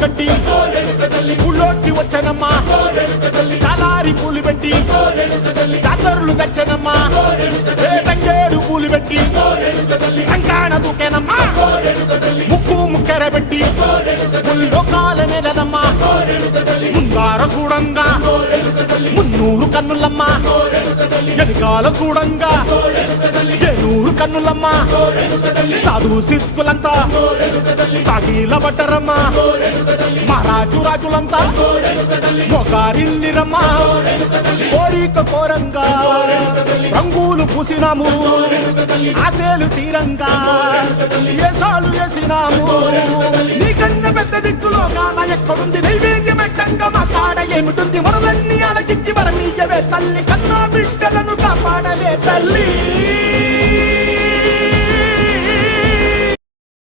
కట్టి ఊళ్ళోకి వచ్చనమ్మా చాలారి పూలు పెట్టి జాతరులు తెచ్చనమ్మా తంగేడు పూలు పెట్టి కంకాణ దూకేనమ్మా ముక్కు ముక్కెర పెట్టి లోకాల నెలనమ్మా ముందార చూడంగా మున్నూరు కన్నులమ్మా వెనకాల చూడంగా ఏనూరు కన్నులమ్మా సాధువు సిద్ధులంతా సాగిల పడ్డరమ్మా మహారాజు రాజులంతా మొగారిల్లిరమ్మా కోరిక కోరంగా రంగులు పూసినాము ఆశలు తీరంగా ఏసాలు వేసినాము నీకన్నా పెద్ద దిక్కులో కాన ఎక్కడుంది నైవేద్యం ఎట్టంగా మా కాడ ఏమిటుంది మనలన్నీ అలకిచ్చి వరమీయవే తల్లి కన్నా బిడ్డలను కాపాడవే తల్లి